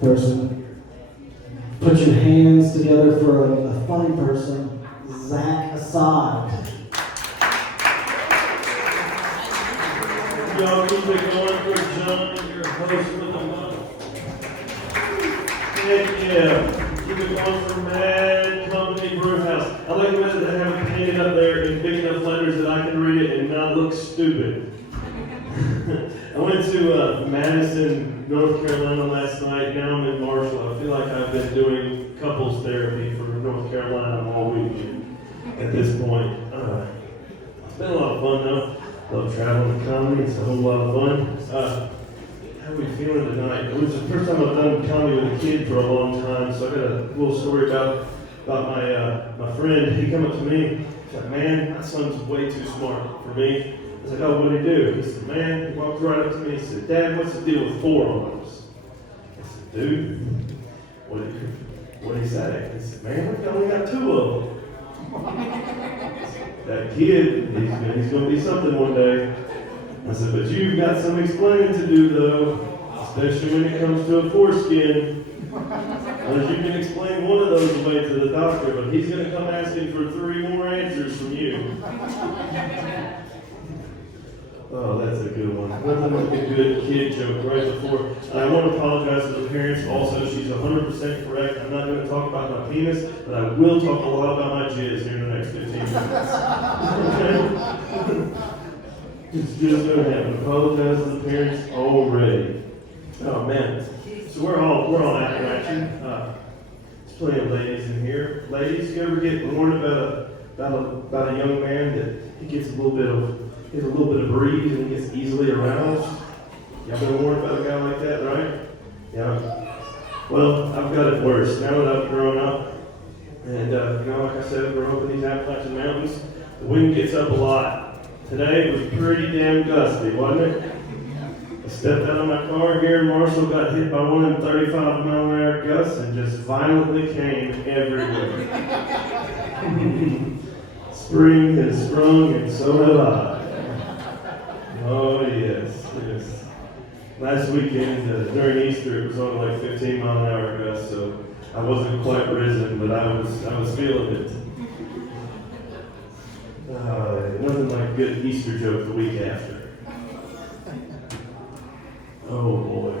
person. Put your hands together for a funny person, Zach Assad. Y'all keep it going for John, your host for the month. Heck yeah. Keep it going for Mad Company Brew House. I like the way that they have it painted up there in big enough letters that I can read it and not look stupid. I went to Madison, North Carolina last night. Now I'm in Marshall. I feel like I've been doing couples therapy for North Carolina all week at this point. It's been a lot of fun though. Love traveling and comedy. It's a whole lot of fun. How are we feeling tonight? It was the first time I've done comedy with a kid for a long time, so I got a little story about my friend. He came up to me. He's like, man, my son's way too smart for me. I was like, oh, what'd he do? He said, man, he walked right up to me. He said, Dad, what's the deal with forearms? I said, dude, what did he say? He said, man, we only got 2 of them. That kid, he's going to be something one day. I said, but you've got some explaining to do, though, especially when it comes to a foreskin. Unless you can explain one of those away to the doctor, but he's going to come asking for 3 more answers from you. Oh, that's a good one. Nothing like a good kid joke right before. And I want to apologize to the parents. Also, she's 100% correct. I'm not going to talk about my penis, but I will talk a lot about my jizz here in the next 15 minutes. It's just going to happen. Apologize to the parents already. Oh man. So we're all after action. There's plenty of ladies in here. Ladies, you ever get warned about a young man that he gets a little bit of breeze and he gets easily aroused? Y'all been warned about a guy like that, right? Yeah. Well, I've got it worse. Now that I've grown up, and like I said, I grew up in these Appalachian Mountains, the wind gets up a lot. Today it was pretty damn gusty, wasn't it? I stepped out of my car here in Marshall, got hit by one of them 35-mile-an-hour gusts, and just violently came everywhere. Spring has sprung, and so have I. Oh yes. Last weekend during Easter, it was only like 15-mile-an-hour gusts, so I wasn't quite risen, but I was feeling it. Nothing like a good Easter joke the week after. Oh boy.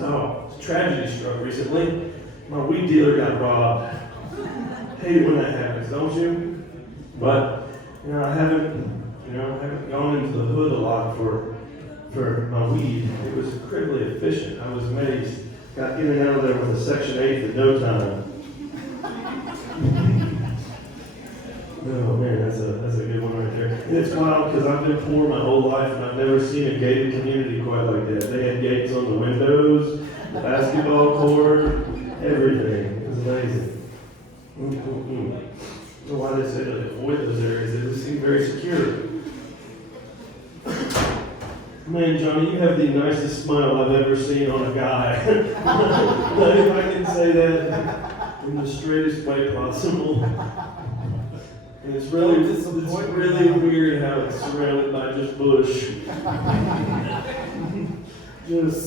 Oh, tragedy struck recently. My weed dealer got robbed. Hate it when that happens, don't you? But I haven't gone into the hood a lot for my weed. It was incredibly efficient. I was amazed. Got in and out of there with a Section 8 in no time. Oh man, that's a good one right there. And it's wild because I've been poor my whole life and I've never seen a gated community quite like that. They had gates on the windows, the basketball court, everything. It was amazing. I don't know why they say to avoid those areas. They just seem very secure. Man, Johnny, you have the nicest smile I've ever seen on a guy. If I can say that in the straightest way possible. And it's really weird how it's surrounded by just bush. Just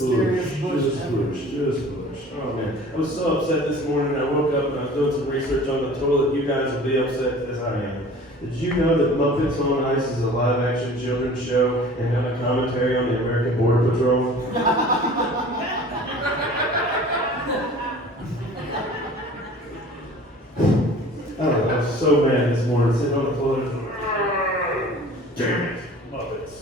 bush. Oh man, I was so upset this morning. I woke up and I was doing some research on the toilet. You guys will be upset as I am. Did you know that Muppets on Ice is a live-action children's show and have a commentary on the American Border Patrol? I was so mad this morning, sitting on the toilet. Damn it, Muppets.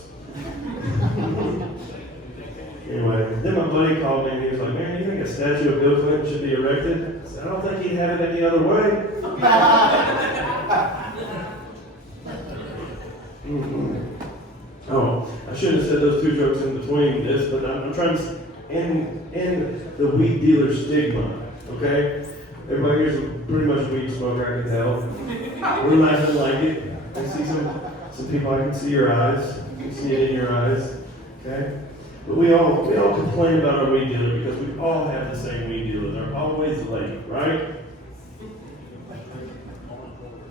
Anyway, then my buddy called me and he was like, man, you think a statue of Bill Clinton should be erected? I said, I don't think he'd have it any other way. Oh, I shouldn't have said those 2 jokes in between this, but I'm trying to end the weed dealer stigma, okay? Everybody here's pretty much a weed smoker, I can tell. We're laughing like it. I see some people, I can see your eyes. You can see it in your eyes, okay? But we all complain about our weed dealer because we all have the same weed dealer. They're always late, right?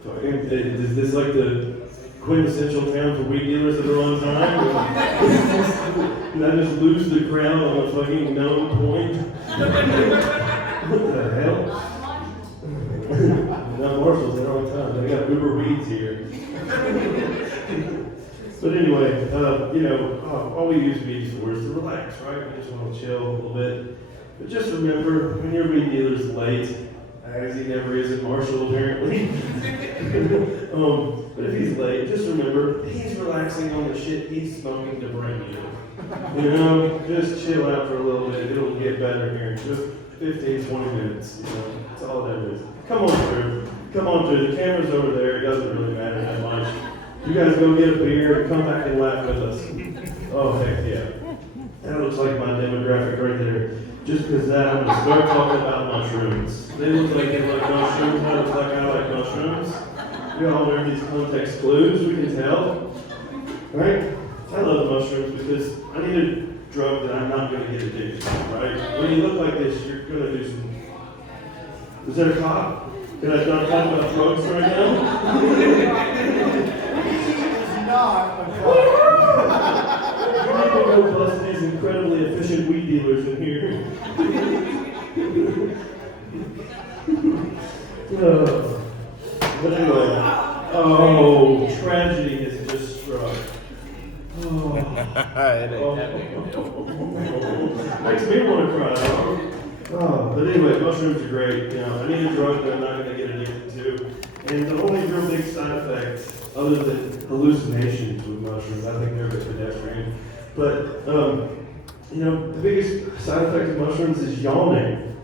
So, is this like the quintessential town for weed dealers that are on time? Did I just lose the crowd on a fucking known point? What the hell? Not Marshalls, they're on time. They got Uber Weeds here. But anyway, all we use weeds for is to relax, right? We just want to chill a little bit. But just remember, when your weed dealer's late, as he never is at Marshall apparently. But if he's late, just remember, he's relaxing on the shit he's smoking to bring you. Just chill out for a little bit. It'll get better here in just 15, 20 minutes. That's all that is. Come on through. Come on through. The camera's over there. It doesn't really matter that much. You guys go get a beer and come back and laugh with us. Oh, heck yeah. That looks like my demographic right there. Just because that, I'm going to start talking about mushrooms. They look like they like mushrooms. I look like I like mushrooms. We all learned these context clues, we can tell. Right? I love mushrooms because I need a drug that I'm not going to get addicted to, right? When you look like this, you're going to do some... Is there a cop? Can I start talking about drugs right now? People go bust these incredibly efficient weed dealers in here. But anyway, tragedy has just struck. Makes me want to cry. But anyway, mushrooms are great. I need a drug that I'm not going to get addicted to. And the only real big side effect, other than hallucinations with mushrooms, I think they're a bit pedestrian. But, the biggest side effect of mushrooms is yawning.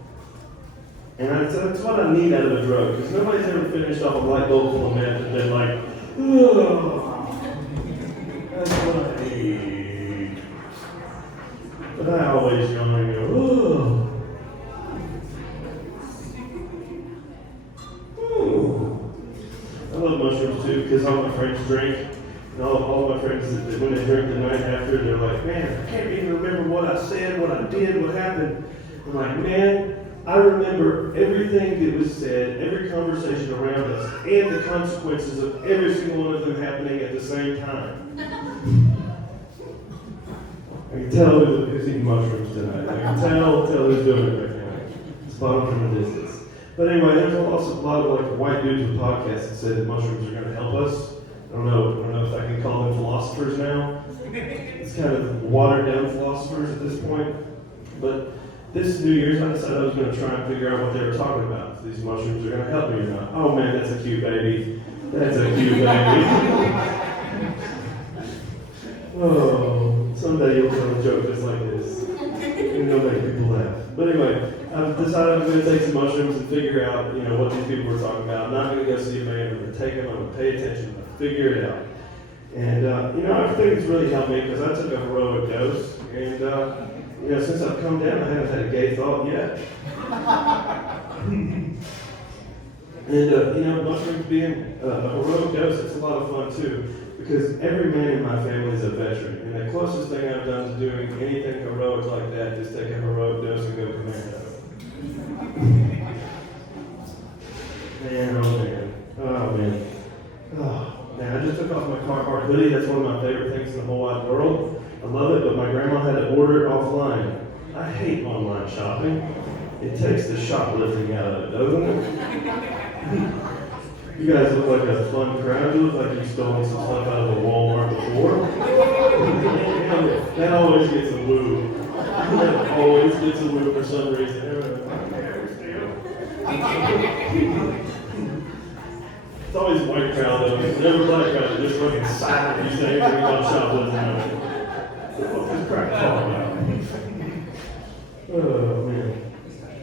And that's what I need out of a drug, because nobody's ever finished off a light bulb full of meth and been like, oh, that's what I need. But I always yawn and go, I love mushrooms too, because all my friends drink. And all my friends, when they drink the night after, they're like, man, I can't even remember what I said, what I did, what happened. I'm like, man, I remember everything that was said, every conversation around us, and the consequences of every single one of them happening at the same time. I can tell who's eating mushrooms tonight. I can tell who's doing it right now. Spot them from a distance. But anyway, there's also a lot of white dudes with podcasts that say that mushrooms are going to help us. I don't know if I can call them philosophers now. It's kind of watered down philosophers at this point. But this New Year's, I decided I was going to try and figure out what they were talking about. If these mushrooms are going to help me or not. Oh man, that's a cute baby. That's a cute baby. Oh, someday you'll tell a joke just like this. And it'll make people laugh. But anyway, I've decided I'm going to take some mushrooms and figure out, what these people were talking about. I'm not going to go see a man. I'm going to take them. I'm going to pay attention. I'm going to figure it out. And, I think it's really helped me because I took a heroic dose. And, since I've come down, I haven't had a gay thought yet. And, mushrooms being a heroic dose, it's a lot of fun too. Because every man in my family is a veteran. And the closest thing I've done to doing anything heroic like that is take a heroic dose and go commando. Man, oh man. Oh man. Oh man, I just took off my Carhartt hoodie. That's one of my favorite things in the whole wide world. I love it, but my grandma had to order it offline. I hate online shopping. It takes the shoplifting out of it, doesn't it? You guys look like a fun crowd. You look like you've stolen some stuff out of a Walmart before. That always gets a woo. That always gets a woo for some reason. It's always a white crowd though. It's never a black crowd. They're just fucking silent. You say anything about shoplifting. What is crack talking about?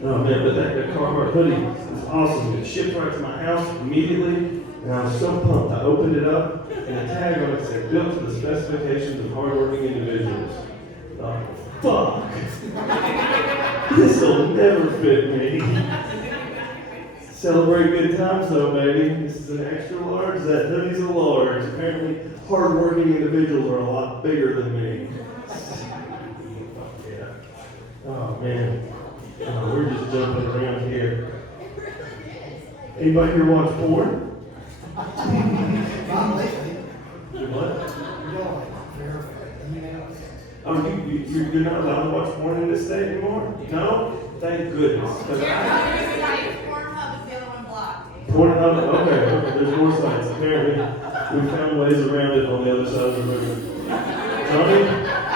Oh man, but that Carhartt hoodie is awesome. It shipped right to my house immediately, and I was so pumped. I opened it up, and the tag on it said, built to the specifications of hardworking individuals. Fuck! This'll never fit me. Celebrate good times though, baby. This is an extra large. That hoodie's a large. Apparently, hardworking individuals are a lot bigger than me. Yeah. Oh man. We're just jumping around here. Anybody here watch porn? Not lately. You're not allowed to watch porn in this state anymore? No? Thank goodness. 'Cause Pornhub is the other one blocked. Pornhub, okay, there's more sites. Apparently, we found ways around it on the other side of the river. Johnny,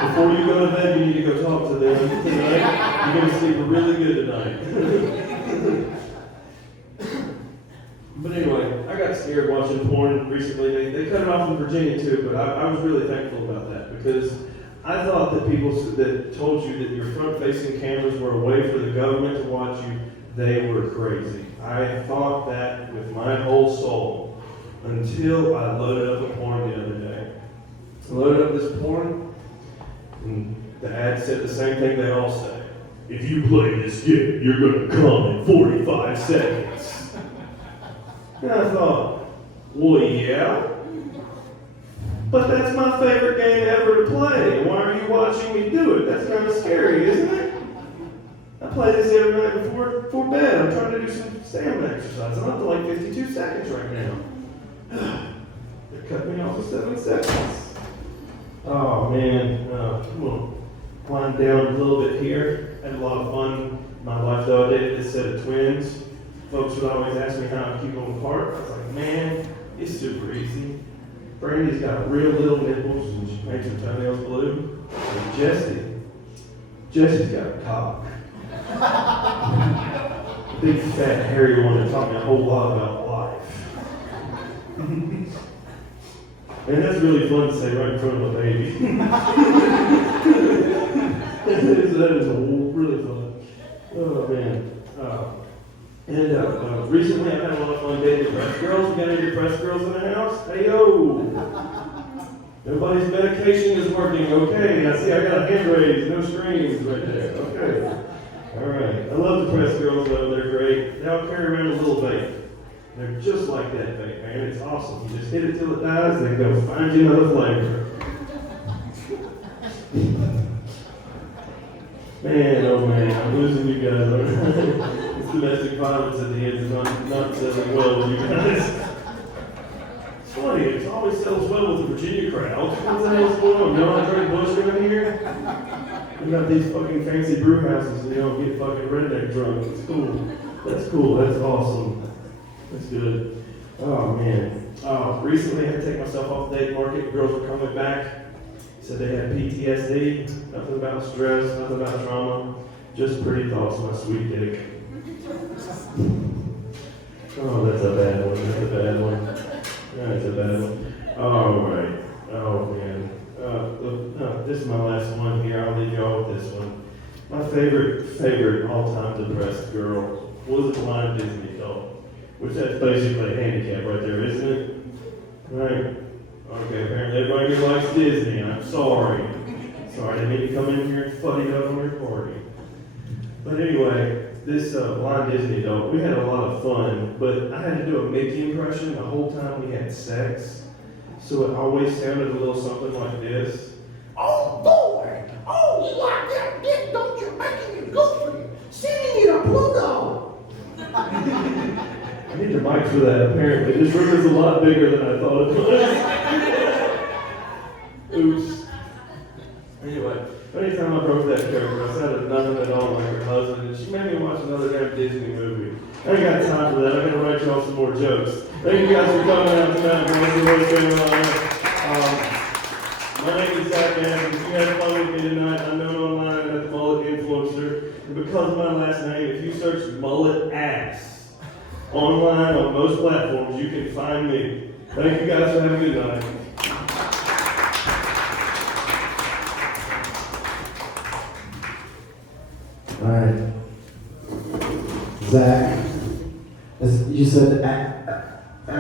before you go to bed, you need to go talk to them tonight. You're going to sleep really good tonight. But anyway, I got scared watching porn recently. They cut it off in Virginia too, but I was really thankful about that because I thought that people that told you that your front-facing cameras were a way for the government to watch you, they were crazy. I thought that with my whole soul until I loaded up a porn the other day. I loaded up this porn, and the ad said the same thing they all say. If you play this game, you're going to come in 45 seconds. And I thought, well, yeah. But that's my favorite game ever to play. Why are you watching me do it? That's kind of scary, isn't it? I play this every night before bed. I'm trying to do some stamina exercise. I'm up to like 52 seconds right now. They cut me off to 7 seconds. Oh man, I'm gonna wind down a little bit here. Had a lot of fun in my life though. I dated this set of twins. Folks would always ask me how I keep them apart. I was like, man, it's super easy. Brandy's got real little nipples and she makes her toenails blue. And Jesse's got a cock. Big fat hairy one that taught me a whole lot about life. And that's really fun to say right in front of a baby. that is really fun. Oh man. Recently I've had a lot of fun dating depressed girls. We got any depressed girls in the house? Hey yo! Everybody's medication is working. Okay, I see I got a hand raised, no screams right there. Okay. Alright. I love depressed girls though, they're great. They all carry around a little vape. They're just like that vape, man. It's awesome. You just hit it till it dies, then go find you another flavor. Man, oh man, I'm losing you guys. It's domestic violence at the end is not selling well with you guys. It's funny, it always sells well with the Virginia crowd. What the hell's going on? No, I drink Bush around here. We got these fucking fancy brew houses and they don't get fucking redneck drunk. It's cool. That's cool. That's awesome. That's good. Oh man. Recently I had to take myself off the date market. Girls were coming back. Said they had PTSD. Nothing about stress. Nothing about trauma. Just pretty thoughts, my sweet dick. Oh, that's a bad one. That's a bad one. That's a bad one. All right. Oh man. This is my last one here. I'll leave y'all with this one. My favorite all-time depressed girl was a blind Disney doll, which that's basically a handicap right there, isn't it? Right? Okay, apparently everybody here likes Disney. I'm sorry. Sorry, I didn't mean to come in here and fuddy it up on your party. But anyway, this blind Disney doll, we had a lot of fun, but I had to do a Mickey impression the whole time we had sex. So it always sounded a little something like this. Oh boy! Oh, you like that dick, don't you? Making you goofy. Sending you to Pluto. I need the mic for that, apparently. This room is a lot bigger than I thought it was. Oops. Anyway, anytime I broke that character, I sounded nothing at all like her husband, and she made me watch another damn Disney movie. I ain't got time for that. I'm gonna write y'all some more jokes. Thank you guys for coming out tonight, man. My name is Zach Adams. If you had fun with me tonight, I'm known online as the Mullet Influencer. And because of my last name, if you search Mullet Ass online on most platforms, you can find me. Thank you guys for having a good night. All right. Zach, as you said,